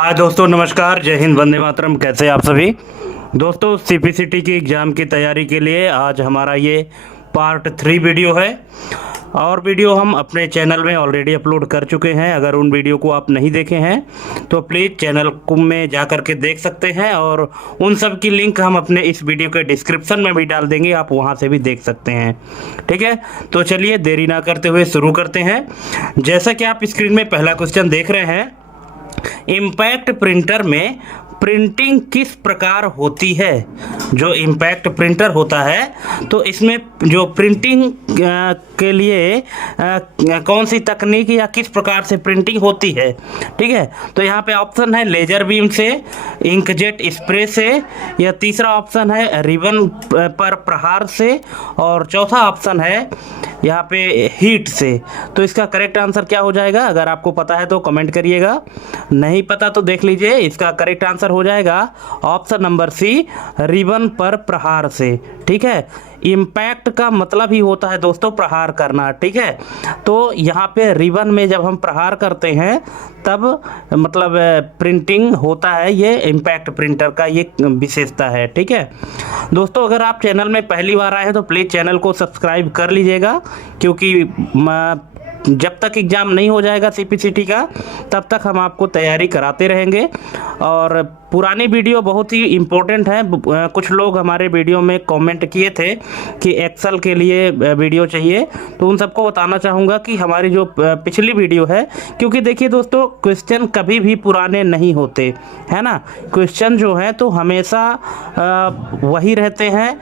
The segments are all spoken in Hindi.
हाय दोस्तों, नमस्कार, जय हिंद, वंदे मातरम। कैसे हैं आप सभी दोस्तों? सीपीसीटी की एग्ज़ाम की तैयारी के लिए आज हमारा ये पार्ट 3 वीडियो है। और वीडियो हम अपने चैनल में ऑलरेडी अपलोड कर चुके हैं। अगर उन वीडियो को आप नहीं देखे हैं तो प्लीज़ चैनल को में जा कर के देख सकते हैं, और उन सब की लिंक हम अपने इस वीडियो के डिस्क्रिप्शन में भी डाल देंगे, आप वहां से भी देख सकते हैं। ठीक है, तो चलिए देरी ना करते हुए शुरू करते हैं। जैसा कि आप स्क्रीन में पहला क्वेश्चन देख रहे हैं, इम्पैक्ट प्रिंटर में प्रिंटिंग किस प्रकार होती है। जो इम्पैक्ट प्रिंटर होता है तो इसमें जो प्रिंटिंग के लिए कौन सी तकनीक या किस प्रकार से प्रिंटिंग होती है। ठीक है, तो यहाँ पे ऑप्शन है लेजर बीम से, इंकजेट स्प्रे से, या तीसरा ऑप्शन है रिबन पर प्रहार से, और चौथा ऑप्शन है यहाँ पे हीट से। तो इसका करेक्ट आंसर क्या हो जाएगा? अगर आपको पता है तो कमेंट करिएगा, नहीं पता तो देख लीजिए। इसका करेक्ट आंसर हो जाएगा ऑप्शन नंबर सी, रिबन पर प्रहार से। ठीक है, इम्पैक्ट का मतलब ही होता है दोस्तों प्रहार करना। ठीक है, तो यहाँ पे रिबन में जब हम प्रहार करते हैं तब मतलब प्रिंटिंग होता है। ये इम्पैक्ट प्रिंटर का ये विशेषता है। ठीक है दोस्तों, अगर आप चैनल में पहली बार आए हैं तो प्लीज़ चैनल को सब्सक्राइब कर लीजिएगा, क्योंकि जब तक एग्ज़ाम नहीं हो जाएगा सीपीसीटी का तब तक हम आपको तैयारी कराते रहेंगे। और पुरानी वीडियो बहुत ही इम्पोर्टेंट है। कुछ लोग हमारे वीडियो में कमेंट किए थे कि एक्सेल के लिए वीडियो चाहिए, तो उन सबको बताना चाहूँगा कि हमारी जो पिछली वीडियो है, क्योंकि देखिए दोस्तों क्वेश्चन कभी भी पुराने नहीं होते है ना। क्वेश्चन जो है तो हमेशा वही रहते हैं,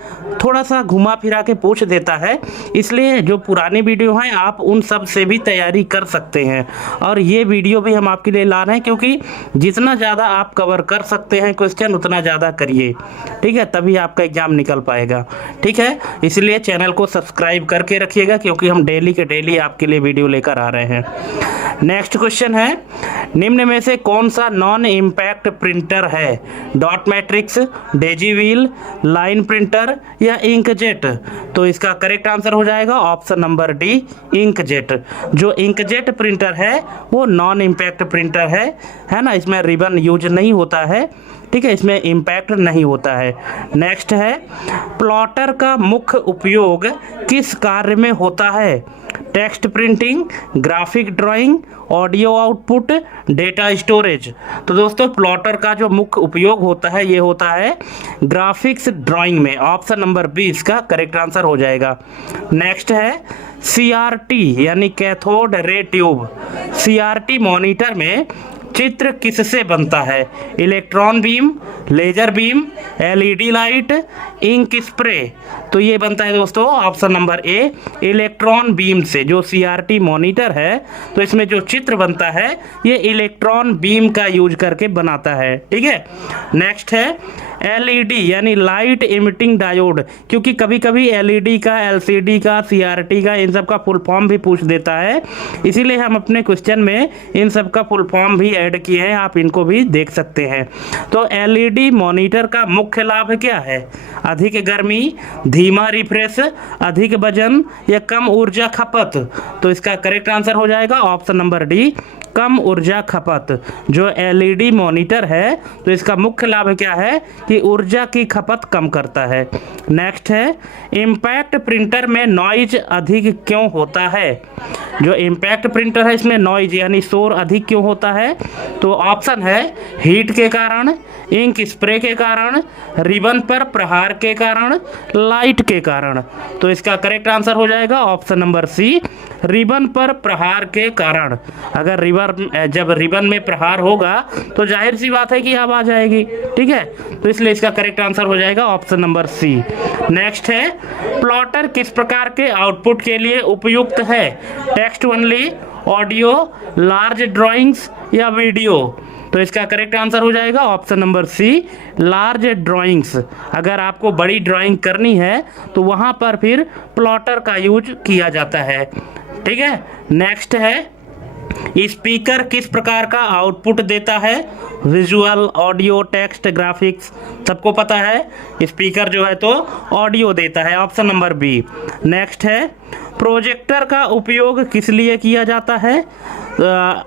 थोड़ा सा घुमा फिरा के पूछ देता है। इसलिए जो पुरानी वीडियो हैं आप उन सब से भी तैयारी कर सकते हैं, और ये वीडियो भी हम आपके लिए ला रहे हैं, क्योंकि जितना ज़्यादा आप कवर कर सकते हैं क्वेश्चन उतना ज़्यादा करिए। ठीक है, तभी आपका एग्ज़ाम निकल पाएगा। ठीक है, इसलिए चैनल को सब्सक्राइब करके रखिएगा, क्योंकि हम डेली के डेली आपके लिए वीडियो लेकर आ रहे हैं। नेक्स्ट क्वेश्चन है, निम्न में से कौन सा नॉन इम्पैक्ट प्रिंटर है? Dot matrix, Daisy wheel, line printer या इंकजेट? तो इसका करेक्ट आंसर हो जाएगा ऑप्शन नंबर डी, इंकजेट। जो इंकजेट प्रिंटर है वो नॉन इम्पैक्ट प्रिंटर है ना। इसमें रिबन यूज नहीं होता है। ठीक है, इसमें इम्पैक्ट नहीं होता है। नेक्स्ट है, प्लॉटर का मुख्य उपयोग किस कार्य में होता है? Text printing, graphic drawing, audio output, data storage? तो दोस्तों प्लॉटर का जो मुख्य उपयोग होता है ये होता है ग्राफिक्स ड्राइंग में। ऑप्शन नंबर बी इसका करेक्ट आंसर हो जाएगा। नेक्स्ट है सीआरटी यानी cathode ray tube. CRT monitor में चित्र किससे बनता है? Electron beam, laser beam, LED light, ink spray? तो ये बनता है दोस्तों option number A, electron beam से। जो सीआरटी मॉनिटर है तो इसमें जो चित्र बनता है ये इलेक्ट्रॉन बीम का यूज करके बनाता है। ठीक है, नेक्स्ट है एलईडी यानी लाइट इमिटिंग डायोड, क्योंकि कभी कभी एलईडी का, एलसीडी का, सीआरटी का, इन सब का फुल फॉर्म भी पूछ देता है। इसीलिए हम अपने क्वेश्चन में इन सब का फुल फॉर्म भी ऐड किए हैं, आप इनको भी देख सकते हैं। तो एलईडी मॉनिटर का मुख्य लाभ क्या है? अधिक गर्मी, धीमा रिफ्रेश, अधिक वजन या कम ऊर्जा खपत? तो इसका करेक्ट आंसर हो जाएगा ऑप्शन नंबर डी, कम ऊर्जा खपत। जो एलईडी मॉनिटर है तो इसका मुख्य लाभ क्या है कि ऊर्जा की खपत कम करता है। नेक्स्ट है, इम्पैक्ट प्रिंटर में नॉइज अधिक क्यों होता है? जो इम्पैक्ट प्रिंटर है इसमें नॉइज यानी शोर अधिक क्यों होता है? तो ऑप्शन है हीट के कारण, इंक स्प्रे के कारण, रिबन पर प्रहार के कारण, लाइट के कारण? तो इसका करेक्ट आंसर हो जाएगा ऑप्शन नंबर सी, रिबन पर प्रहार के कारण। अगर जब रिबन में प्रहार होगा तो जाहिर सी बात है कि आवाज आएगी। ठीक है, तो इसलिए इसका करेक्ट आंसर हो जाएगा ऑप्शन नंबर सी। नेक्स्ट है, प्लॉटर किस प्रकार के आउटपुट के लिए उपयुक्त है? Text only, audio, large drawings या वीडियो? तो इसका करेक्ट आंसर हो जाएगा option number C, large drawings. अगर आपको बड़ी ड्राइंग करनी है तो वहाँ पर फिर प्लॉटर का यूज किया जाता है। ठीक है, नेक्स्ट है, स्पीकर किस प्रकार का आउटपुट देता है? Visual, audio, text, graphics? सबको पता है स्पीकर जो है तो ऑडियो देता है, ऑप्शन नंबर बी। नेक्स्ट है, प्रोजेक्टर का उपयोग किस लिए किया जाता है?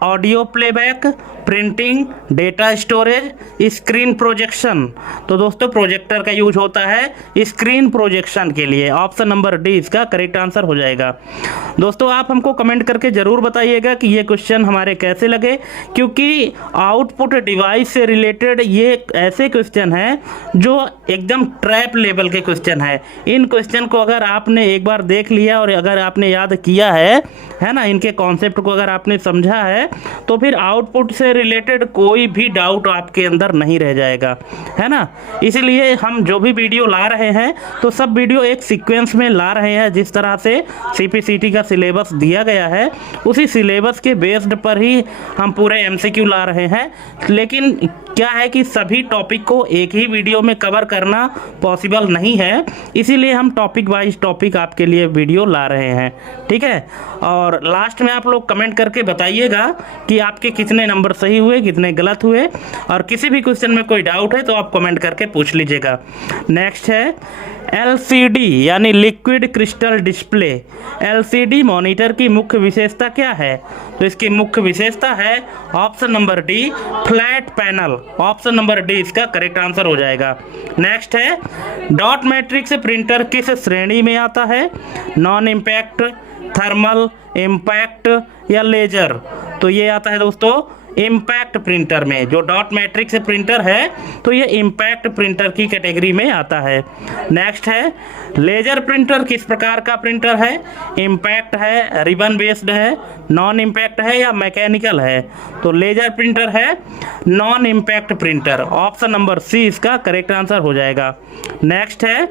Audio playback, printing, data storage, screen projection. तो दोस्तों प्रोजेक्टर का यूज होता है स्क्रीन प्रोजेक्शन के लिए। ऑप्शन नंबर डी इसका करेक्ट आंसर हो जाएगा। दोस्तों आप हमको कमेंट करके ज़रूर बताइएगा कि ये क्वेश्चन हमारे कैसे लगे, क्योंकि आउटपुट डिवाइस से रिलेटेड ये ऐसे क्वेश्चन हैं जो एकदम ट्रैप लेवल के क्वेश्चन है। इन क्वेश्चन को अगर आपने एक बार देख लिया और अगर आपने याद किया है ना, इनके कॉन्सेप्ट को अगर आपने समझा है, तो फिर आउटपुट से रिलेटेड कोई भी डाउट आपके अंदर नहीं रह जाएगा, है ना। इसलिए हम जो भी वीडियो ला रहे हैं तो सब वीडियो एक सीक्वेंस में ला रहे हैं। जिस तरह से CPCT का सिलेबस दिया गया है उसी सिलेबस के बेस्ड पर ही हम पूरे MCQ ला रहे हैं। लेकिन क्या है कि सभी टॉपिक को एक ही वीडियो में कवर करना पॉसिबल नहीं है, इसीलिए हम टॉपिक वाइज टॉपिक आपके लिए वीडियो ला रहे हैं, ठीक है। और लास्ट में आप लोग कमेंट करके बताइएगा कि आपके कितने नंबर सही हुए, कितने गलत हुए, और किसी भी क्वेश्चन में कोई डाउट है तो आप कमेंट करके पूछ लीजिएगा। नेक्स्ट है LCD यानी liquid crystal display. LCD monitor की मुख्य विशेषता क्या है? तो इसकी मुख्य विशेषता है option number D, flat panel. Option number D इसका करेक्ट आंसर हो जाएगा। नेक्स्ट है डॉट मैट्रिक्स प्रिंटर किस श्रेणी में आता है? नॉन इम्पैक्ट, थर्मल, इम्पैक्ट या लेजर? तो ये आता है दोस्तों इम्पैक्ट प्रिंटर में। जो डॉट मैट्रिक्स प्रिंटर है तो ये इम्पैक्ट प्रिंटर की कैटेगरी में आता है। नेक्स्ट है लेजर प्रिंटर किस प्रकार का प्रिंटर है? इम्पैक्ट है, रिबन बेस्ड है, नॉन इम्पैक्ट है या मैकेनिकल है? तो लेजर प्रिंटर है non impact printer. Option number C इसका करेक्ट आंसर हो जाएगा। नेक्स्ट है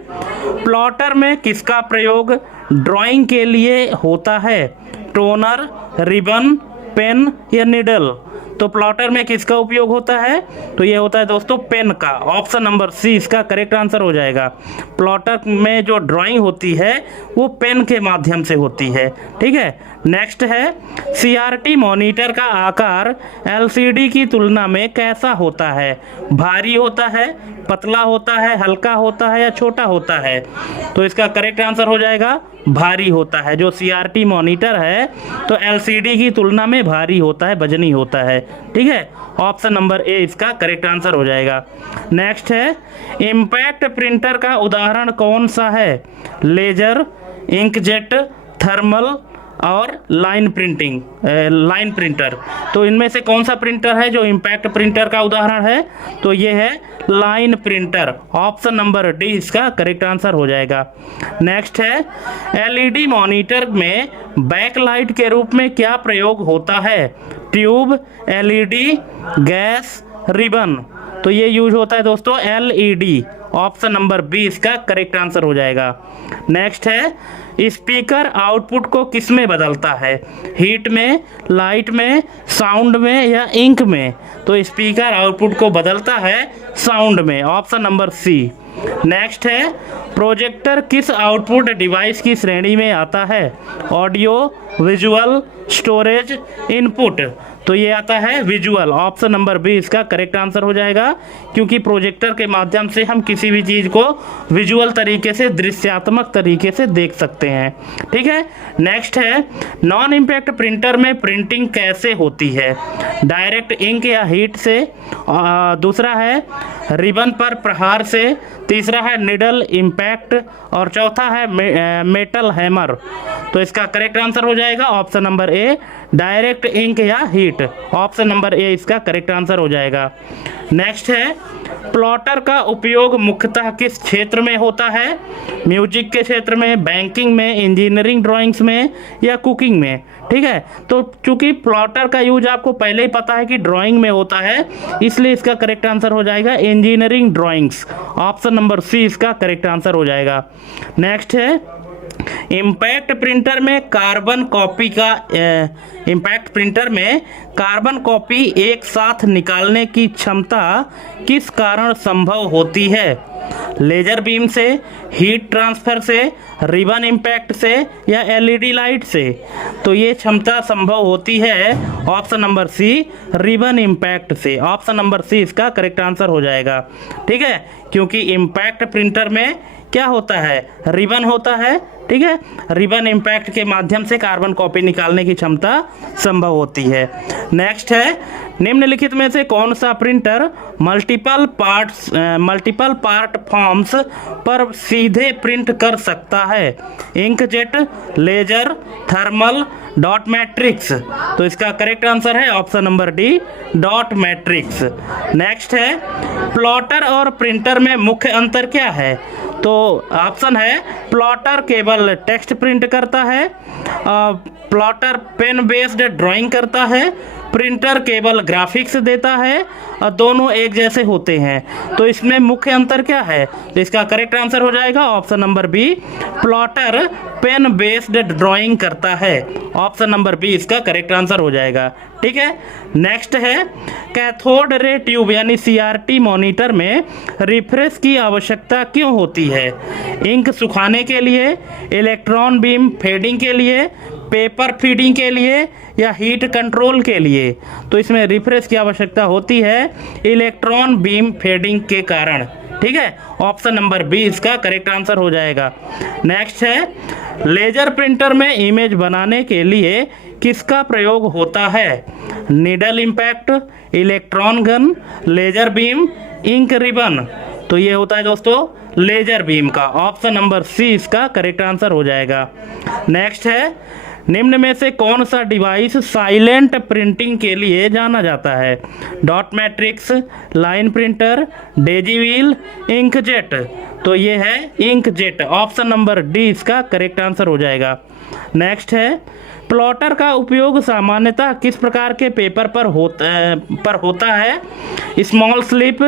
प्लॉटर में किसका प्रयोग ड्राइंग के लिए होता है? टोनर, रिबन, पेन या निडल? तो प्लॉटर में किसका उपयोग होता है? तो ये होता है दोस्तों पेन का। ऑप्शन नंबर सी इसका करेक्ट आंसर हो जाएगा। प्लॉटर में जो ड्राइंग होती है वो पेन के माध्यम से होती है, ठीक है। नेक्स्ट है CRT मॉनिटर का आकार LCD की तुलना में कैसा होता है? भारी होता है, पतला होता है, हल्का होता है या छोटा होता है? तो इसका करेक्ट आंसर हो जाएगा भारी होता है। जो CRT मॉनिटर है तो LCD की तुलना में भारी होता है, वजनी होता है, ठीक है। ऑप्शन नंबर ए इसका करेक्ट आंसर हो जाएगा। नेक्स्ट है इम्पैक्ट प्रिंटर का उदाहरण कौन सा है? लेजर, इंकजेट, थर्मल और लाइन प्रिंटर। तो इनमें से कौन सा प्रिंटर है जो इम्पैक्ट प्रिंटर का उदाहरण है? तो ये है line printer. Option number D इसका करेक्ट आंसर हो जाएगा। नेक्स्ट है LED मॉनिटर में बैकलाइट के रूप में क्या प्रयोग होता है? Tube, LED, gas, ribbon? तो ये यूज होता है दोस्तों LED। ऑप्शन नंबर बी इसका करेक्ट आंसर हो जाएगा। नेक्स्ट है स्पीकर आउटपुट को किस में बदलता है? हीट में, लाइट में, साउंड में या इंक में? तो स्पीकर आउटपुट को बदलता है साउंड में। Option number C. नेक्स्ट है प्रोजेक्टर किस आउटपुट डिवाइस की श्रेणी में आता है? Audio, visual, storage, input? तो ये आता है विजुअल। ऑप्शन नंबर बी इसका करेक्ट आंसर हो जाएगा, क्योंकि प्रोजेक्टर के माध्यम से हम किसी भी चीज़ को विजुअल तरीके से, दृश्यात्मक तरीके से देख सकते हैं, ठीक है। नेक्स्ट है नॉन इम्पैक्ट प्रिंटर में प्रिंटिंग कैसे होती है? डायरेक्ट इंक या हीट से? दूसरा है रिबन पर प्रहार से? तीसरा है निडल इम्पैक्ट और चौथा है मेटल हैमर। तो इसका करेक्ट आंसर हो जाएगा option number A, direct ink या हीट। ऑप्शन नंबर ए इसका करेक्ट आंसर हो जाएगा। नेक्स्ट है प्लॉटर का उपयोग मुख्यतः किस क्षेत्र में होता है? म्यूजिक के क्षेत्र में, बैंकिंग में, इंजीनियरिंग ड्राइंग्स में या कुकिंग में? ठीक है, तो चूंकि प्लॉटर का यूज आपको पहले ही पता है कि ड्राइंग में होता है, इसलिए इसका करेक्ट आंसर हो जाएगा engineering drawings. Option number C इसका करेक्ट आंसर हो जाएगा। नेक्स्ट है इम्पैक्ट प्रिंटर में कार्बन कॉपी एक साथ निकालने की क्षमता किस कारण संभव होती है? लेजर बीम से, हीट ट्रांसफर से, रिबन इम्पैक्ट से या LED लाइट से? तो ये क्षमता संभव होती है option number C, ribbon impact से। ऑप्शन नंबर सी इसका करेक्ट आंसर हो जाएगा। ठीक है, क्योंकि इम्पैक्ट प्रिंटर में क्या होता है, रिबन होता है। ठीक है, रिबन इम्पैक्ट के माध्यम से कार्बन कॉपी निकालने की क्षमता संभव होती है। नेक्स्ट है, निम्नलिखित में से कौन सा प्रिंटर मल्टीपल पार्ट फॉर्म्स पर सीधे प्रिंट कर सकता है? Inkjet, laser, thermal, dot matrix. तो इसका करेक्ट आंसर है option number D, dot matrix. Next है, प्लॉटर और प्रिंटर में मुख्य अंतर क्या है? तो ऑप्शन है, प्लॉटर केवल टेक्स्ट प्रिंट करता है, प्लॉटर पेन बेस्ड ड्राइंग करता है, प्रिंटर केवल ग्राफिक्स देता है, और दोनों एक जैसे होते हैं। तो इसमें मुख्य अंतर क्या है? तो इसका करेक्ट आंसर हो जाएगा option number B, plotter pen based drawing करता है। ऑप्शन नंबर बी इसका करेक्ट आंसर हो जाएगा। ठीक है, नेक्स्ट है, कैथोड रे ट्यूब यानी CRT मॉनिटर में रिफ्रेश की आवश्यकता क्यों होती है? इंक सुखाने के लिए, इलेक्ट्रॉन बीम फेडिंग के लिए, पेपर फीडिंग के लिए, या हीट कंट्रोल के लिए? तो इसमें रिफ्रेश की आवश्यकता होती है इलेक्ट्रॉन बीम फेडिंग के कारण। ठीक है, ऑप्शन नंबर बी इसका करेक्ट आंसर हो जाएगा। नेक्स्ट है, लेजर प्रिंटर में इमेज बनाने के लिए किसका प्रयोग होता है? Needle impact, electron gun, laser beam, ink ribbon. तो ये होता है दोस्तों लेजर बीम का। ऑप्शन नंबर सी इसका करेक्ट आंसर हो जाएगा। नेक्स्ट है, निम्न में से कौन सा डिवाइस साइलेंट प्रिंटिंग के लिए जाना जाता है? Dot matrix, line printer, Daisy wheel, inkjet. तो ये है इंकजेट। ऑप्शन नंबर डी इसका करेक्ट आंसर हो जाएगा। नेक्स्ट है, प्लॉटर का उपयोग सामान्यतः किस प्रकार के पेपर पर होता है? Small slip,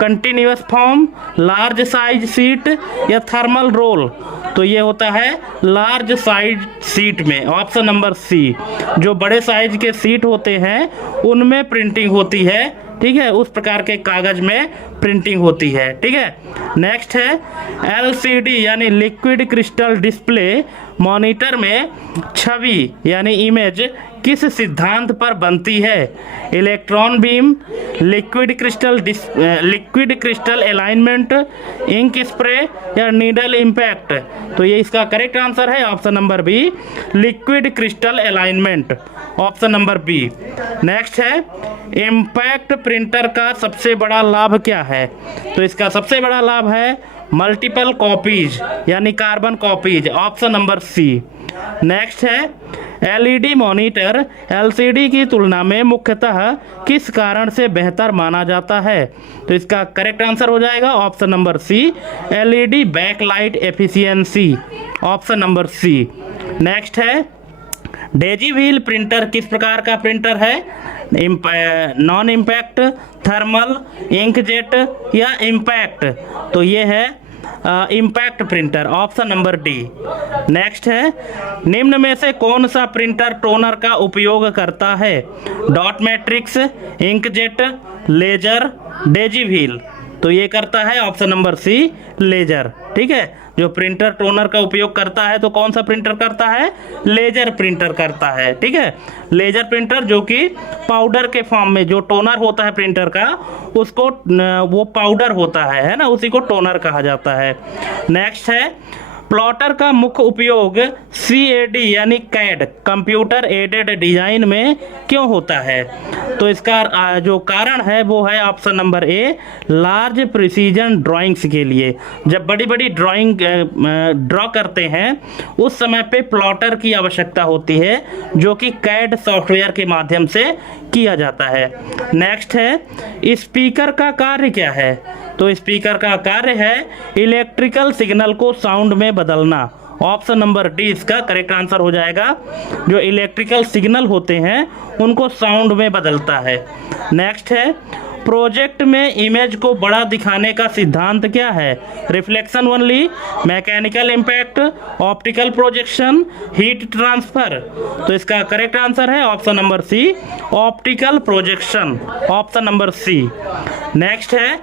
continuous form, large size seat, या थर्मल रोल? तो ये होता है लार्ज साइज सीट में। ऑप्शन नंबर सी, जो बड़े साइज के सीट होते हैं उनमें प्रिंटिंग होती है। ठीक है, उस प्रकार के कागज में प्रिंटिंग होती है। ठीक है, नेक्स्ट है, LCD यानी लिक्विड क्रिस्टल डिस्प्ले मॉनिटर में छवि यानी इमेज किस सिद्धांत पर बनती है? Electron beam, liquid crystal alignment, ink spray, या नीडल इम्पैक्ट? तो ये इसका करेक्ट आंसर है option number B, liquid crystal alignment. Option number B. Next है, इम्पैक्ट प्रिंटर का सबसे बड़ा लाभ क्या है? तो इसका सबसे बड़ा लाभ है मल्टीपल कॉपीज यानी carbon copies. Option number C. Next है, LED मॉनिटर LCD की तुलना में मुख्यतः किस कारण से बेहतर माना जाता है? तो इसका करेक्ट आंसर हो जाएगा option number C, LED backlight efficiency. Option number C. Next है, डेजी व्हील प्रिंटर किस प्रकार का प्रिंटर है? नॉन इम्पैक्ट, थर्मल, इंकजेट, या इम्पैक्ट? तो ये है impact printer. Option number D. Next है, निम्न में से कौन सा प्रिंटर टोनर का उपयोग करता है? Dot matrix, inkjet, laser, daisy wheel? तो ये करता है ऑप्शन नंबर सी, लेजर। ठीक है, जो प्रिंटर टोनर का उपयोग करता है तो कौन सा प्रिंटर करता है? लेजर प्रिंटर करता है। ठीक है, लेजर प्रिंटर जो कि पाउडर के फॉर्म में, जो टोनर होता है प्रिंटर का उसको वो पाउडर होता है ना, उसी को टोनर कहा जाता है। नेक्स्ट है, प्लॉटर का मुख्य उपयोग CAD यानी CAD कंप्यूटर एडेड डिजाइन में क्यों होता है? तो इसका जो कारण है वो है ऑप्शन नंबर ए, लार्ज प्रिसीजन ड्राइंग्स के लिए। जब बड़ी बड़ी ड्राइंग ड्रॉ करते हैं उस समय पे प्लॉटर की आवश्यकता होती है, जो कि CAD सॉफ्टवेयर के माध्यम से किया जाता है। नेक्स्ट है, स्पीकर का कार्य क्या है? तो स्पीकर का कार्य है इलेक्ट्रिकल सिग्नल को साउंड में बदलना। ऑप्शन नंबर डी इसका करेक्ट आंसर हो जाएगा। जो इलेक्ट्रिकल सिग्नल होते हैं उनको साउंड में बदलता है। नेक्स्ट है, प्रोजेक्ट में इमेज को बड़ा दिखाने का सिद्धांत क्या है? Reflection only, mechanical impact, optical projection, heat transfer? तो इसका करेक्ट आंसर है option number C, optical projection. Option number C. Next है,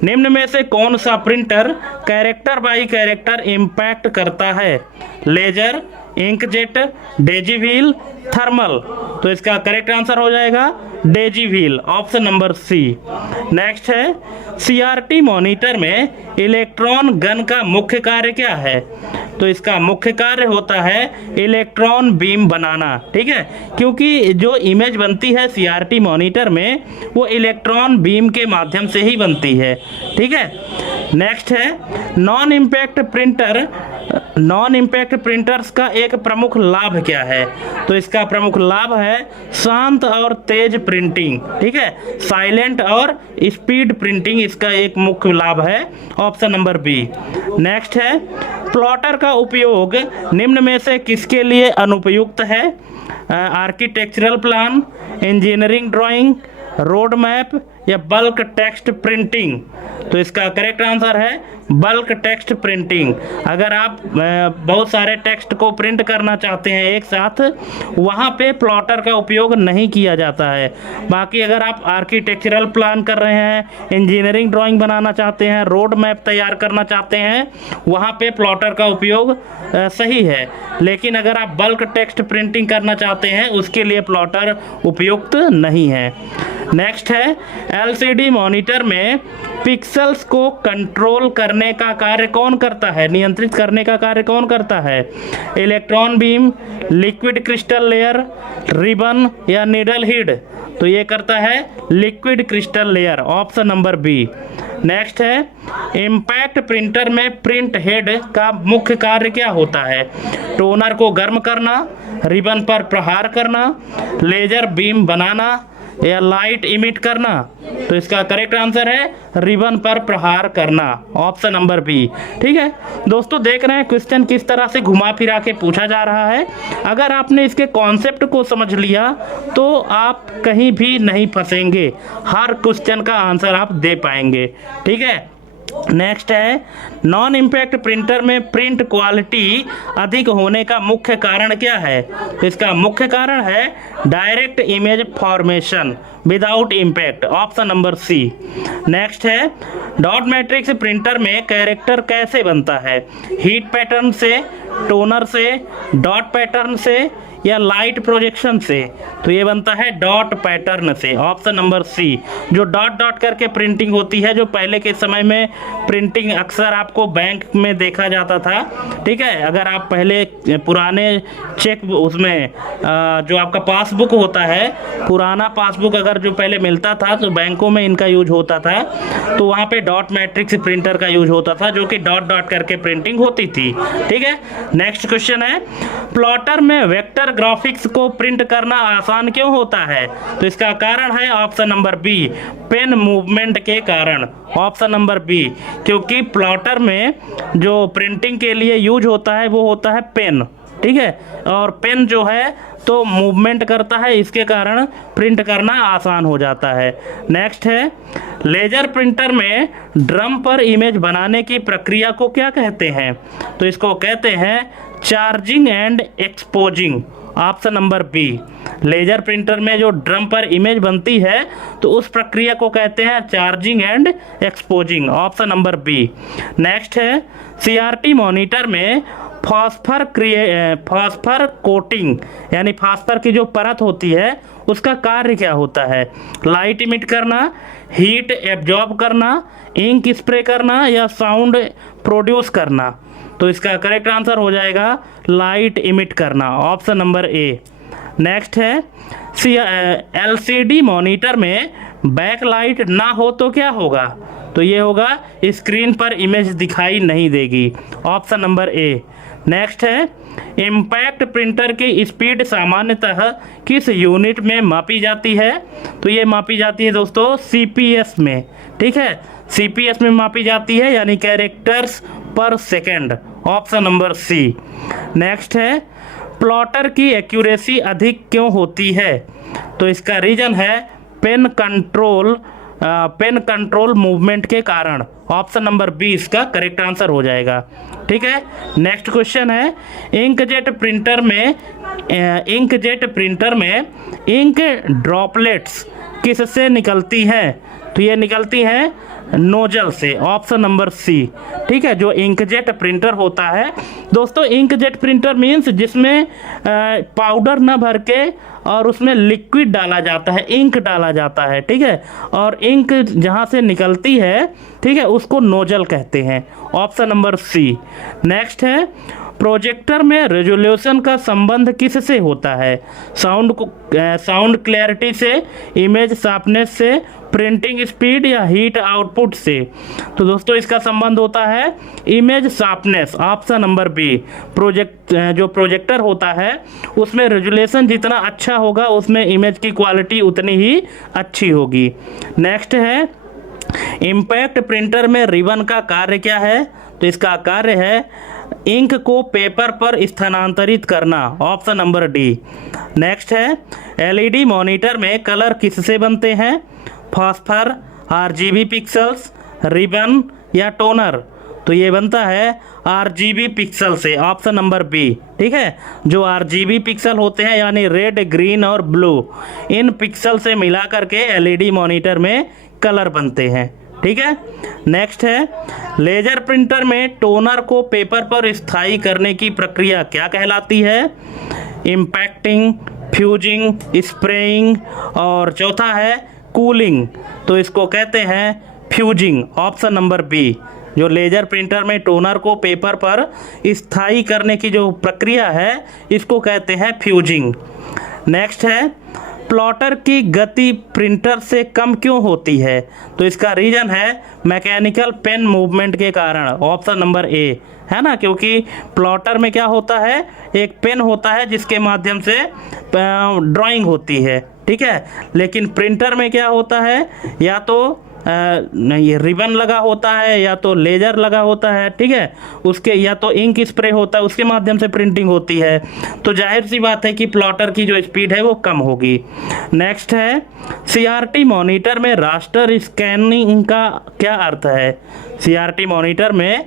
निम्न में से कौन सा printer character by character impact करता है? Laser, inkjet, daisy wheel, thermal. तो इसका करेक्ट आंसर हो जाएगा daisy wheel, option number C. Next है सीआरटी मॉनिटर में इलेक्ट्रॉन गन का मुख्य कार्य क्या है? तो इसका मुख्य कार्य होता है इलेक्ट्रॉन बीम बनाना, ठीक है, क्योंकि जो इमेज बनती है सीआरटी मॉनिटर में वो इलेक्ट्रॉन बीम के माध्यम से ही बनती है, ठीक है। नेक्स्ट है non impact printer. Non impact printers का एक प्रमुख लाभ क्या है? तो इसका प्रमुख लाभ है शांत और तेज प्रिंटिंग, ठीक है, साइलेंट और स्पीड प्रिंटिंग इसका एक मुख्य लाभ है, ऑप्शन नंबर बी। नेक्स्ट है प्लॉटर का उपयोग निम्न में से किसके लिए अनुपयुक्त है? Architectural plan, engineering drawing, road map या बल्क टेक्स्ट प्रिंटिंग। तो इसका करेक्ट आंसर है बल्क टेक्स्ट प्रिंटिंग। अगर आप बहुत सारे टेक्स्ट को प्रिंट करना चाहते हैं एक साथ, वहाँ पे प्लॉटर का उपयोग नहीं किया जाता है। बाकी अगर आप आर्किटेक्चरल प्लान कर रहे हैं, इंजीनियरिंग ड्राइंग बनाना चाहते हैं, रोड मैप तैयार करना चाहते हैं, वहाँ पे प्लॉटर का उपयोग सही है। लेकिन अगर आप बल्क टेक्स्ट प्रिंटिंग करना चाहते हैं, उसके लिए प्लॉटर उपयुक्त नहीं है। नेक्स्ट है एलसीडी मॉनिटर में पिक्सेल्स को कंट्रोल करने का कार्य कौन करता है? नियंत्रित करने का कार्य कौन करता है? Electron beam, liquid crystal layer, ribbon या नीडल हिड। तो ये करता है liquid crystal layer, option number B. Next है इम्पैक्ट प्रिंटर में प्रिंट हेड का मुख्य कार्य क्या होता है? टोनर को गर्म करना, रिबन पर प्रहार करना, लेजर बीम बनाना या लाइट इमिट करना। तो इसका करेक्ट आंसर है रिबन पर प्रहार करना, ऑप्शन नंबर बी, ठीक है। दोस्तों देख रहे हैं क्वेश्चन किस तरह से घुमा फिरा के पूछा जा रहा है। अगर आपने इसके कॉन्सेप्ट को समझ लिया तो आप कहीं भी नहीं फंसेंगे, हर क्वेश्चन का आंसर आप दे पाएंगे, ठीक है। नेक्स्ट है नॉन इम्पैक्ट प्रिंटर में प्रिंट क्वालिटी अधिक होने का मुख्य कारण क्या है? इसका मुख्य कारण है direct image formation without impact, option number C. Next है डॉट मैट्रिक्स प्रिंटर में कैरेक्टर कैसे बनता है? हीट पैटर्न से, टोनर से, डॉट पैटर्न से या लाइट प्रोजेक्शन से। तो ये बनता है डॉट पैटर्न से, ऑप्शन नंबर सी। जो डॉट डॉट करके प्रिंटिंग होती है, जो पहले के समय में प्रिंटिंग अक्सर आपको बैंक में देखा जाता था, ठीक है। अगर आप पहले पुराने चेक उसमें जो आपका पासबुक होता है, पुराना पासबुक अगर जो पहले मिलता था तो बैंकों में इनका यूज होता था, तो वहाँ पे डॉट मैट्रिक्स प्रिंटर का यूज होता था, जो कि डॉट डॉट करके प्रिंटिंग होती थी, ठीक है। नेक्स्ट क्वेश्चन है प्लॉटर में वेक्टर ग्राफिक्स को प्रिंट करना आसान क्यों होता है? तो इसका कारण है option number B, pen movement के कारण, ऑप्शन नंबर बी। क्योंकि प्लॉटर में जो प्रिंटिंग के लिए यूज होता है वो होता है पेन, ठीक है, और पेन जो है तो मूवमेंट करता है, इसके कारण प्रिंट करना आसान हो जाता है। नेक्स्ट है लेजर प्रिंटर में ड्रम पर इमेज बनाने की प्रक्रिया को क्या कहते हैं? तो इसको कहते हैं charging and exposing, option number B. Laser printer में जो ड्रम पर इमेज बनती है तो उस प्रक्रिया को कहते हैं charging and exposing, option number B. Next है सीआरटी मॉनिटर में फास्फर कोटिंग यानी फास्फर की जो परत होती है उसका कार्य क्या होता है? लाइट इमिट करना, हीट एब्जॉर्ब करना, इंक स्प्रे करना या साउंड प्रोड्यूस करना। तो इसका करेक्ट आंसर हो जाएगा लाइट इमिट करना, ऑप्शन नंबर ए। नेक्स्ट है एलसीडी मॉनिटर में बैकलाइट ना हो तो क्या होगा? तो ये होगा स्क्रीन पर इमेज दिखाई नहीं देगी, ऑप्शन नंबर ए। नेक्स्ट है इम्पैक्ट प्रिंटर की स्पीड सामान्यतः किस यूनिट में मापी जाती है? तो ये मापी जाती है दोस्तों सीपीएस में, ठीक है, सीपीएस में मापी जाती है, यानी characters per second, option number C. Next है प्लॉटर की एक्यूरेसी अधिक क्यों होती है? तो इसका रीजन है पेन कंट्रोल मूवमेंट के कारण, ऑप्शन नंबर बी इसका करेक्ट आंसर हो जाएगा, ठीक है। नेक्स्ट क्वेश्चन है इंकजेट प्रिंटर में इंक ड्रॉपलेट्स किससे निकलती हैं? तो ये निकलती हैं नोजल से, ऑप्शन नंबर सी। ठीक है, जो इंकजेट प्रिंटर होता है दोस्तों, इंकजेट प्रिंटर मीन्स जिसमें पाउडर न भर के और उसमें लिक्विड डाला जाता है, इंक डाला जाता है। ठीक है, और इंक जहाँ से निकलती है, ठीक है, उसको नोजल कहते हैं, ऑप्शन नंबर सी। नेक्स्ट है, प्रोजेक्टर में रेजोल्यूशन का संबंध किससे होता है? साउंड क्लैरिटी से, इमेज शार्पनेस से, प्रिंटिंग स्पीड या हीट आउटपुट से? तो दोस्तों इसका संबंध होता है image sharpness, option number B. जो प्रोजेक्टर होता है उसमें रेजोल्यूशन जितना अच्छा होगा उसमें इमेज की क्वालिटी उतनी ही अच्छी होगी। नेक्स्ट है, इम्पैक्ट प्रिंटर में रिबन का कार्य क्या है? तो इसका कार्य है इंक को पेपर पर स्थानांतरित करना, ऑप्शन नंबर डी। नेक्स्ट है, एलईडी मॉनिटर में कलर किससे बनते हैं? फास्फर, आरजीबी पिक्सल्स, रिबन या टोनर? तो ये बनता है आरजीबी पिक्सल से, ऑप्शन नंबर बी। ठीक है, जो आरजीबी पिक्सल होते हैं यानी रेड, ग्रीन और ब्लू, इन पिक्सल से मिला करके एलईडी मॉनिटर में कलर बनते हैं। ठीक है, नेक्स्ट है, लेजर प्रिंटर में टोनर को पेपर पर स्थायी करने की प्रक्रिया क्या कहलाती है? इम्पैक्टिंग, फ्यूजिंग, स्प्रेइंग और चौथा है कूलिंग। तो इसको कहते हैं फ्यूजिंग, ऑप्शन नंबर बी। जो लेजर प्रिंटर में टोनर को पेपर पर स्थायी करने की जो प्रक्रिया है इसको कहते हैं फ्यूजिंग। नेक्स्ट है, प्लॉटर की गति प्रिंटर से कम क्यों होती है? तो इसका रीज़न है मैकेनिकल पेन मूवमेंट के कारण, ऑप्शन नंबर ए, है ना। क्योंकि प्लॉटर में क्या होता है, एक पेन होता है जिसके माध्यम से ड्राइंग होती है। ठीक है, लेकिन प्रिंटर में क्या होता है, या तो ये रिबन लगा होता है या तो लेजर लगा होता है। ठीक है, उसके या तो इंक स्प्रे होता है, उसके माध्यम से प्रिंटिंग होती है। तो जाहिर सी बात है कि प्लॉटर की जो स्पीड है वो कम होगी। नेक्स्ट है, सीआरटी मॉनिटर में रास्टर स्कैनिंग का क्या अर्थ है? सीआरटी मॉनिटर में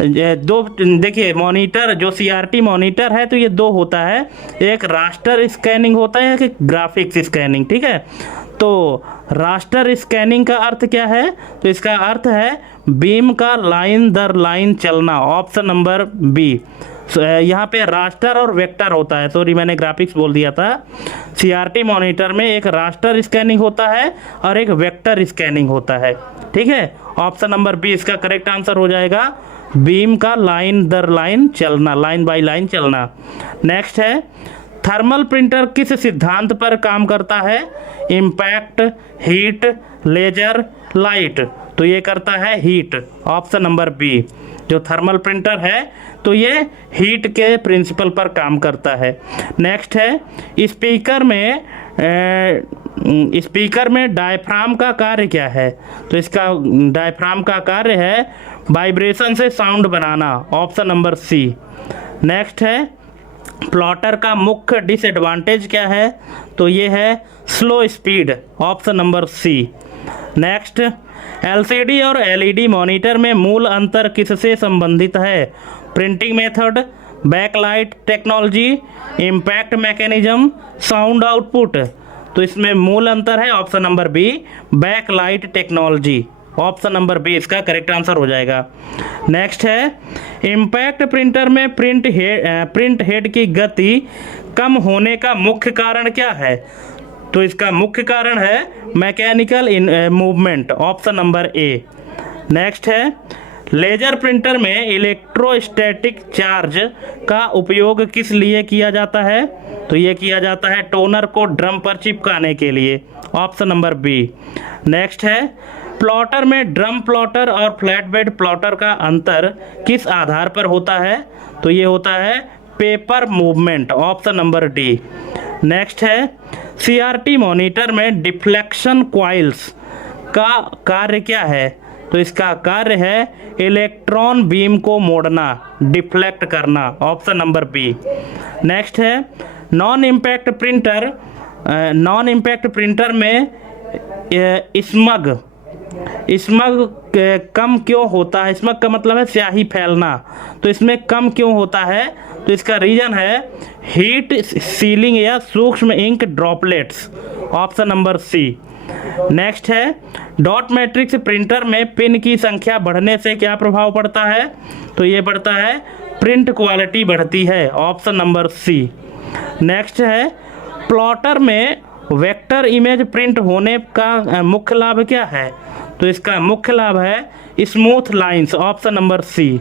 दो, देखिए मॉनिटर, जो सीआरटी मॉनिटर है तो ये दो होता है, एक रास्टर स्कैनिंग होता है, एक ग्राफिक्स स्कैनिंग। ठीक है, तो रास्टर स्कैनिंग का अर्थ क्या है? तो इसका अर्थ है बीम का लाइन दर लाइन चलना, ऑप्शन नंबर बी। यहाँ पे रास्टर और वेक्टर होता है, सॉरी मैंने ग्राफिक्स बोल दिया था। सीआरटी मॉनिटर में एक रास्टर स्कैनिंग होता है और एक वेक्टर स्कैनिंग होता है। ठीक है, ऑप्शन नंबर बी इसका करेक्ट आंसर हो जाएगा, बीम का लाइन दर लाइन चलना, लाइन बाय लाइन चलना। नेक्स्ट है, थर्मल प्रिंटर किस सिद्धांत पर काम करता है? Impact, heat, laser, light? तो ये करता है हीट, ऑप्शन नंबर बी। जो थर्मल प्रिंटर है तो ये हीट के प्रिंसिपल पर काम करता है। नेक्स्ट है, स्पीकर में डायफ्राम का कार्य क्या है? तो इसका डायफ्राम का कार्य है वाइब्रेशन से साउंड बनाना, ऑप्शन नंबर सी। नेक्स्ट है, प्लॉटर का मुख्य डिसएडवांटेज क्या है? तो ये है slow speed, option number C. Next, LCD और एलईडी मॉनिटर में मूल अंतर किससे संबंधित है? Printing method, backlight technology, impact mechanism, sound output? तो इसमें मूल अंतर है option number B, backlight technology, option number B इसका करेक्ट आंसर हो जाएगा। नेक्स्ट है, इम्पैक्ट प्रिंटर में प्रिंट हेड की गति कम होने का मुख्य कारण क्या है? तो इसका मुख्य कारण है mechanical movement, option number A. Next है, लेजर प्रिंटर में इलेक्ट्रोस्टैटिक चार्ज का उपयोग किस लिए किया जाता है? तो ये किया जाता है टोनर को ड्रम पर चिपकाने के लिए, ऑप्शन नंबर बी। नेक्स्ट है, प्लॉटर में ड्रम प्लॉटर और फ्लैट बेड प्लॉटर का अंतर किस आधार पर होता है? तो ये होता है paper movement, option number D. Next है, सीआरटी मॉनिटर में डिफ्लेक्शन कॉइल्स का कार्य क्या है? तो इसका कार्य है इलेक्ट्रॉन बीम को मोड़ना, डिफ्लेक्ट करना, ऑप्शन नंबर बी। नेक्स्ट है, नॉन इम्पैक्ट प्रिंटर में स्मग कम क्यों होता है? स्मग का मतलब है स्याही फैलना, तो इसमें कम क्यों होता है? तो इसका रीजन है हीट सीलिंग या सूक्ष्म ink droplets, option number C. Next है डॉट मैट्रिक्स प्रिंटर में पिन की संख्या बढ़ने से क्या प्रभाव पड़ता है? तो ये पड़ता है प्रिंट क्वालिटी बढ़ती है, ऑप्शन नंबर सी। नेक्स्ट है प्लॉटर में वेक्टर इमेज प्रिंट होने का मुख्य लाभ क्या है? तो इसका मुख्य लाभ है smooth lines, option number C.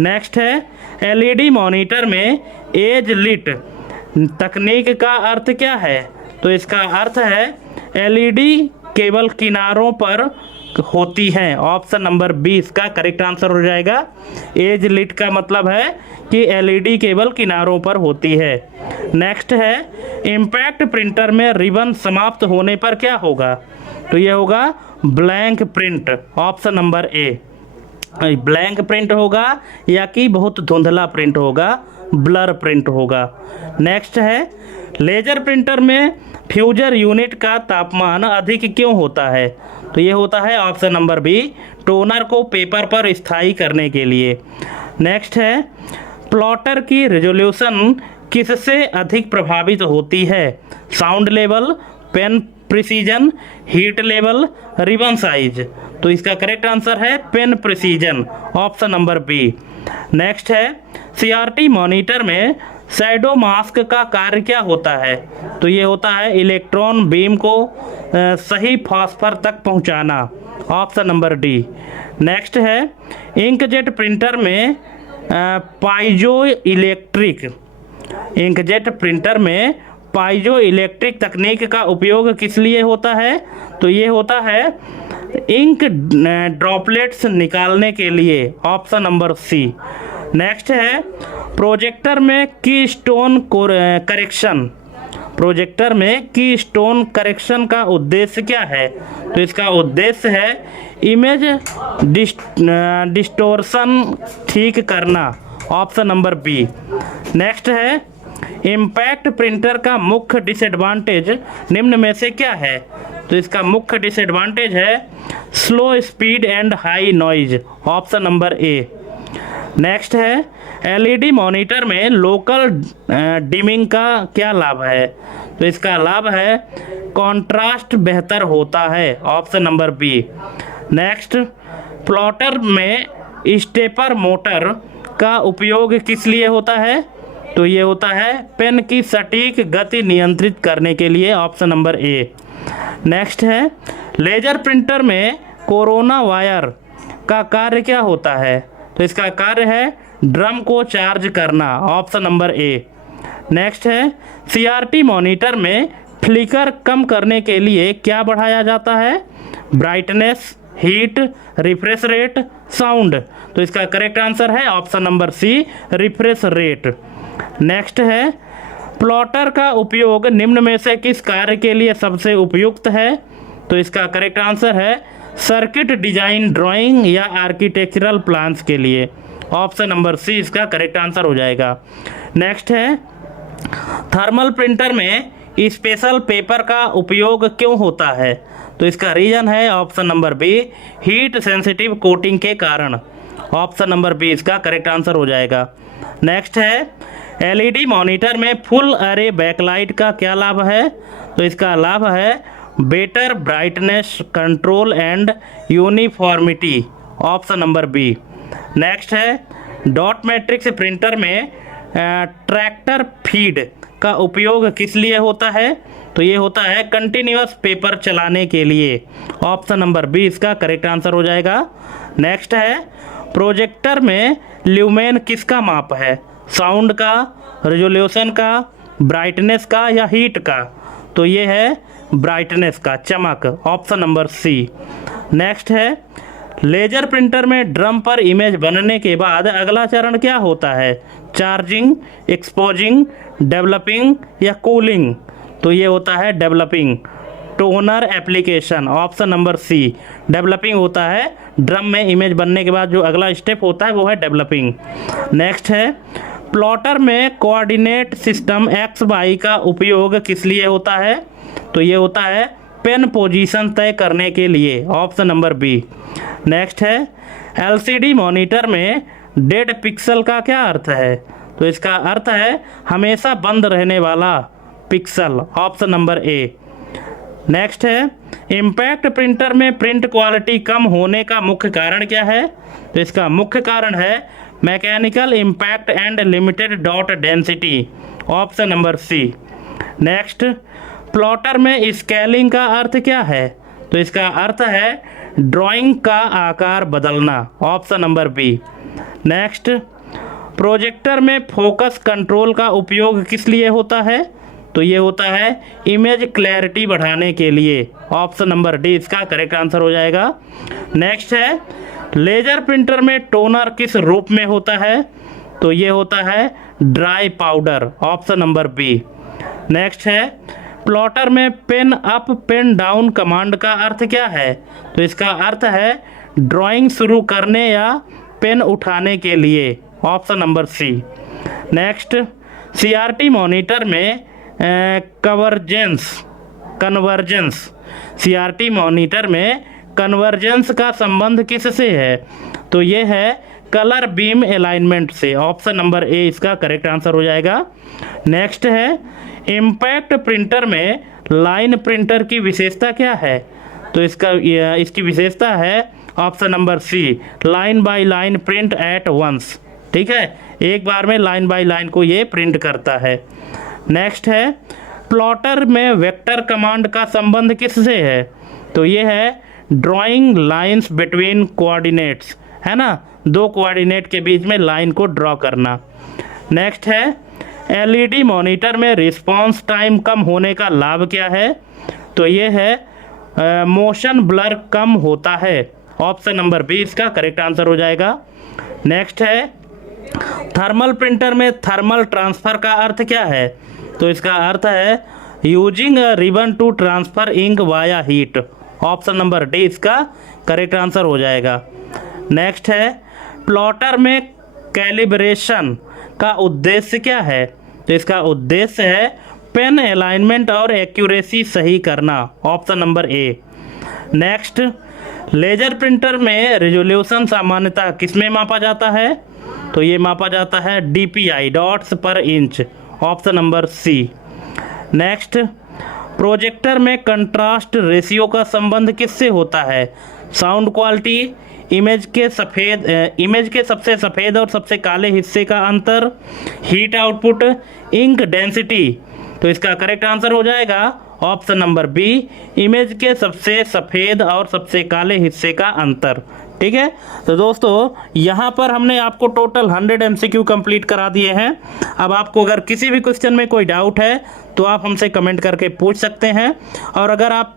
Next है एलईडी मॉनिटर में एज लिट तकनीक का अर्थ क्या है? तो इसका अर्थ है एलईडी केवल किनारों पर होती हैं, ऑप्शन नंबर 20 का करेक्ट आंसर हो जाएगा। एज लिट का मतलब है कि एलईडी केवल किनारों पर होती है। नेक्स्ट है इम्पैक्ट प्रिंटर में रिबन समाप्त होने पर क्या होगा? तो ये होगा ब्लैंक प्रिंट, ऑप्शन नंबर ए। ब्लैंक प्रिंट होगा या कि बहुत धुंधला प्रिंट होगा, ब्लर प्रिंट होगा। नेक्स्ट है लेजर प्रिंटर में फ्यूजर यूनिट का तापमान अधिक क्यों होता है? तो ये होता है ऑप्शन नंबर बी, टोनर को पेपर पर स्थायी करने के लिए। नेक्स्ट है प्लॉटर की रेजोल्यूशन किससे अधिक प्रभावित होती है? Sound level, pen precision, heat level, ribbon size. तो इसका करेक्ट आंसर है pen precision, option number B. Next है सीआरटी मॉनिटर में शैडो मास्क का कार्य क्या होता है? तो ये होता है इलेक्ट्रॉन बीम को सही फास्फर तक पहुंचाना, ऑप्शन नंबर डी। नेक्स्ट है इंकजेट प्रिंटर में पाइजो इलेक्ट्रिक तकनीक का उपयोग किस लिए होता है? तो ये होता है इंक ड्रॉपलेट्स निकालने के लिए, ऑप्शन नंबर सी। नेक्स्ट है प्रोजेक्टर में की स्टोन करेक्शन का उद्देश्य क्या है? तो इसका उद्देश्य है इमेज डिस्टोर्शन ठीक करना, ऑप्शन नंबर बी। नेक्स्ट है इम्पैक्ट प्रिंटर का मुख्य डिसएडवांटेज निम्न में से क्या है? तो इसका मुख्य डिसएडवांटेज है slow speed and high noise, option number A. Next है एलईडी मॉनिटर में लोकल डिमिंग का क्या लाभ है? तो इसका लाभ है कॉन्ट्रास्ट बेहतर होता है, option number B. Next plotter में स्टेपर मोटर का उपयोग किस लिए होता है? तो ये होता है पेन की सटीक गति नियंत्रित करने के लिए, ऑप्शन नंबर ए। नेक्स्ट है लेजर प्रिंटर में कोरोना वायर का कार्य क्या होता है? तो इसका कार्य है ड्रम को चार्ज करना, ऑप्शन नंबर ए। नेक्स्ट है सीआरटी मॉनिटर में फ्लिकर कम करने के लिए क्या बढ़ाया जाता है? Brightness, heat, refresh rate, sound. तो इसका करेक्ट आंसर है option number C, refresh rate. Next है प्लॉटर का उपयोग निम्न में से किस कार्य के लिए सबसे उपयुक्त है? तो इसका करेक्ट आंसर है सर्किट डिजाइन, ड्राइंग या आर्किटेक्चरल प्लान्स के लिए, ऑप्शन नंबर सी इसका करेक्ट आंसर हो जाएगा। नेक्स्ट है थर्मल प्रिंटर में स्पेशल पेपर का उपयोग क्यों होता है? तो इसका रीजन है option number B, heat sensitive coating के कारण, ऑप्शन नंबर बी इसका करेक्ट आंसर हो जाएगा। नेक्स्ट है एलईडी मॉनिटर में फुल अरे बैकलाइट का क्या लाभ है? तो इसका लाभ है better brightness control and uniformity, option number B. Next है डॉट मैट्रिक्स प्रिंटर में ट्रैक्टर फीड का उपयोग किस लिए होता है? तो ये होता है कंटिन्यूअस पेपर चलाने के लिए, ऑप्शन नंबर बी इसका करेक्ट आंसर हो जाएगा। नेक्स्ट है प्रोजेक्टर में ल्यूमेन किसका माप है? साउंड का, रेजोल्यूशन का, ब्राइटनेस का या हीट का? तो ये है ब्राइटनेस का, चमक, ऑप्शन नंबर सी। नेक्स्ट है लेजर प्रिंटर में ड्रम पर इमेज बनने के बाद अगला चरण क्या होता है? चार्जिंग, एक्सपोजिंग, डेवलपिंग या कूलिंग? तो ये होता है developing. Toner application, option number C, developing होता है। ड्रम में इमेज बनने के बाद जो अगला स्टेप होता है वो है डेवलपिंग। नेक्स्ट है प्लॉटर में कोऑर्डिनेट सिस्टम एक्स वाई का उपयोग किस लिए होता है? तो ये होता है पेन पोजीशन तय करने के लिए, ऑप्शन नंबर बी। नेक्स्ट है एलसीडी मॉनिटर में डेड पिक्सल का क्या अर्थ है? तो इसका अर्थ है हमेशा बंद रहने वाला pixel, option number A. Next है इम्पैक्ट प्रिंटर में प्रिंट क्वालिटी कम होने का मुख्य कारण क्या है? तो इसका मुख्य कारण है mechanical impact and limited dot density, option number C. Next, plotter में स्केलिंग का अर्थ क्या है? तो इसका अर्थ है ड्राइंग का आकार बदलना, option number B. Next, projector में फोकस कंट्रोल का उपयोग किस लिए होता है? तो ये होता है इमेज क्लैरिटी बढ़ाने के लिए, ऑप्शन नंबर डी इसका करेक्ट आंसर हो जाएगा। नेक्स्ट है लेजर प्रिंटर में टोनर किस रूप में होता है? तो ये होता है dry powder, option number B. Next है प्लॉटर में pen up pen down command का अर्थ क्या है? तो इसका अर्थ है ड्राइंग शुरू करने या पेन उठाने के लिए, option number C. Next, CRT monitor में कन्वर्जेंस सीआरटी मॉनिटर में कन्वर्जेंस का संबंध किससे है? तो ये है कलर बीम अलाइनमेंट से, ऑप्शन नंबर ए इसका करेक्ट आंसर हो जाएगा। नेक्स्ट है इम्पैक्ट प्रिंटर में लाइन प्रिंटर की विशेषता क्या है? तो इसकी विशेषता है option number C, line by line print at once. ठीक है, एक बार में लाइन बाय लाइन को ये प्रिंट करता है। नेक्स्ट है प्लॉटर में वेक्टर कमांड का संबंध किससे है? तो ये है ड्राइंग लाइंस बिटवीन कोऑर्डिनेट्स, है ना, दो कोऑर्डिनेट के बीच में लाइन को ड्रॉ करना। नेक्स्ट है एलईडी मॉनिटर में रिस्पांस टाइम कम होने का लाभ क्या है? तो ये है मोशन ब्लर कम होता है, ऑप्शन नंबर बी इसका करेक्ट आंसर हो जाएगा। नेक्स्ट है थर्मल प्रिंटर में थर्मल ट्रांसफ़र का अर्थ क्या है? तो इसका अर्थ है using a ribbon to transfer ink via heat, option number D इसका करेक्ट आंसर हो जाएगा। नेक्स्ट है प्लॉटर में कैलिब्रेशन का उद्देश्य क्या है? तो इसका उद्देश्य है पेन अलाइनमेंट और एक्यूरेसी सही करना, option number A. Next, laser printer में रिजोल्यूशन सामान्यतः किस में मापा जाता है? तो ये मापा जाता है DPI, dots per inch, option number C. Next, projector में कंट्रास्ट रेशियो का संबंध किससे होता है? साउंड क्वालिटी, इमेज के सबसे सफ़ेद और सबसे काले हिस्से का अंतर, हीट आउटपुट, इंक डेंसिटी। तो इसका करेक्ट आंसर हो जाएगा ऑप्शन नंबर बी, इमेज के सबसे सफ़ेद और सबसे काले हिस्से का अंतर। ठीक है, तो दोस्तों यहाँ पर हमने आपको टोटल 100 MCQ कंप्लीट करा दिए हैं। अब आपको अगर किसी भी क्वेश्चन में कोई डाउट है तो आप हमसे कमेंट करके पूछ सकते हैं, और अगर आप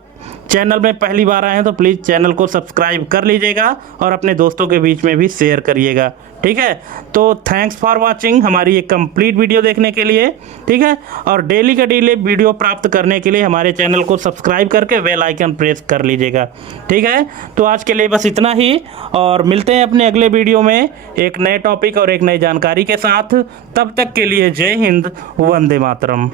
चैनल में पहली बार आए हैं तो प्लीज़ चैनल को सब्सक्राइब कर लीजिएगा और अपने दोस्तों के बीच में भी शेयर करिएगा। ठीक है, तो थैंक्स फॉर वाचिंग हमारी ये कंप्लीट वीडियो देखने के लिए। ठीक है, और डेली का डेली वीडियो प्राप्त करने के लिए हमारे चैनल को सब्सक्राइब करके बेल आइकन प्रेस कर लीजिएगा। ठीक है, तो आज के लिए बस इतना ही, और मिलते हैं अपने अगले वीडियो में एक नए टॉपिक और एक नई जानकारी के साथ। तब तक के लिए जय हिंद, वंदे मातरम।